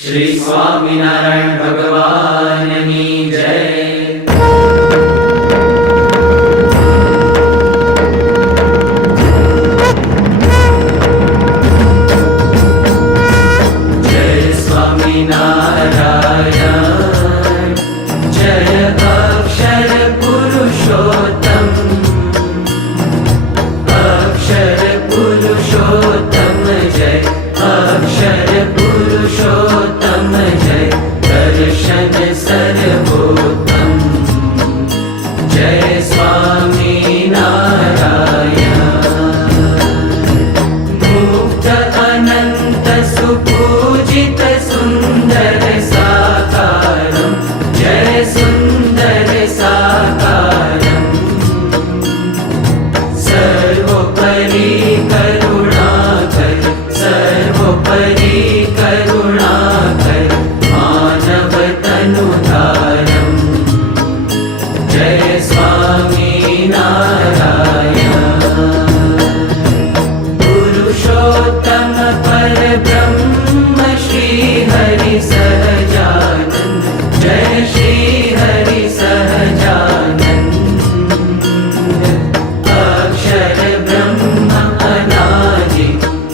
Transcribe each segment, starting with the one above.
श्री स्वामिनारायण भगवाननी जय। जय स्वामिनारायण, जय अक्षर पुरुषोत्तम, अक्षर पुरुषोत्तम जय, अक्षर पुरुषोत्तम जय, दर्शन सर्वोत्तम जय स्वामिनारायण। मुक्त अनंत सुपूजित सुंदर साकारं जय सुंदर साकारं, सर्वोपरि करुणाकर, सर्वोपरि करुणाकर, मानव तनुधारं जय स्वामिनारायण। पुरुषोत्तम परब्रह्म श्री हरि सहजानंद जय श्री हरि सहजानंद, अक्षर ब्रह्म अनादि,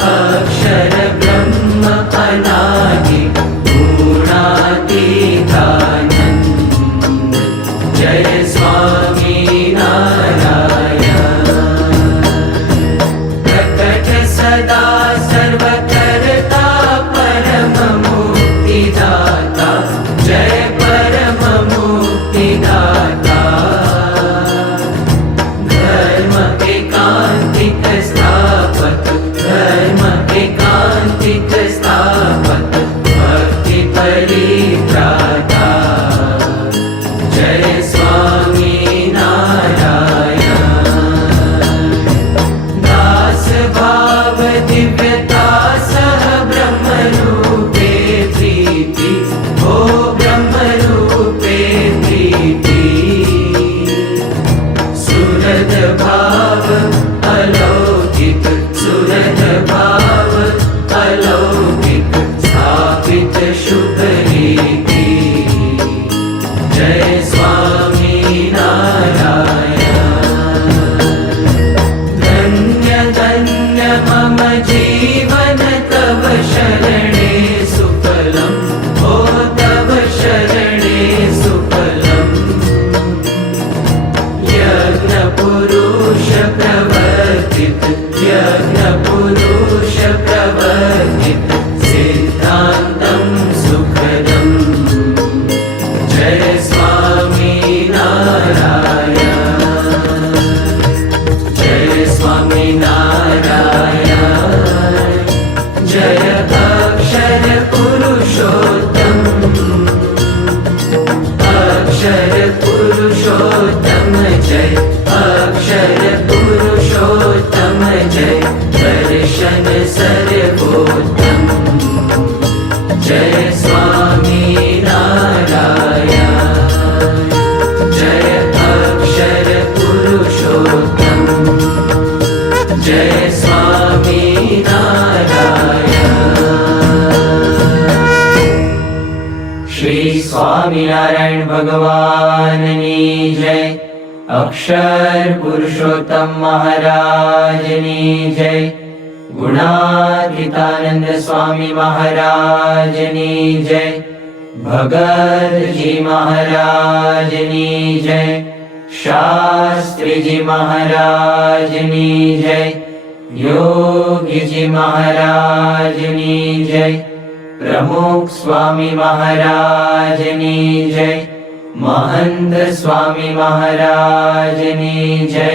अक्षर ब्रह्म अनादि, गुणातीतानंद जय स्वामिनारायण। प्रकट सदा सर्वकर्ता परम मुक्तिदाता जय परम मुक्तिदाता, धर्म एकांतिक स्थापक, धर्म एकांतिक स्थापक, भक्ति परित्राता जय स्वामिनारायण। दास भाव दिव्यता सह ब्रह्म रूपे प्रीति, ओ ब्रह्म रूपे प्रीति, सुरद भाव अलौकिक, सुरद भाव अलौकिक, स्थापित शुभ रीति जय स्वामिनारायण। धन्य धन्य मम जीवन तव शरणे सुफलम्, ओ तव शरणे सुफलम्, यज्ञ पुरुष प्रवर्तित, यज्ञ पुरुष प्रवर्तित, सिद्धान्तं सुखदम् जय स्वामिनारायण। जय स्वामिनारायण, जय अक्षर पुरुषोत्तम, अक्षर पुरुषोत्तम जय, अक्षर पुरुषोत्तम जय, दर्शन सर्वोत्तम जय स्वामिनारायण। जय अक्षर पुरुषोत्तम, जय स्वामिनारायण। श्री स्वामिनारायण भगवाननी जय। अक्षर पुरुषोत्तम महाराजनी जय। गुणातीतानंद स्वामी महाराजनी जय। भगत जी महाराजनी जय। शास्त्री जी महाराजनी जय। योगी जी महाराजनी जय। प्रमुख स्वामी महाराजनी जय। महंत स्वामी महाराजनी जय।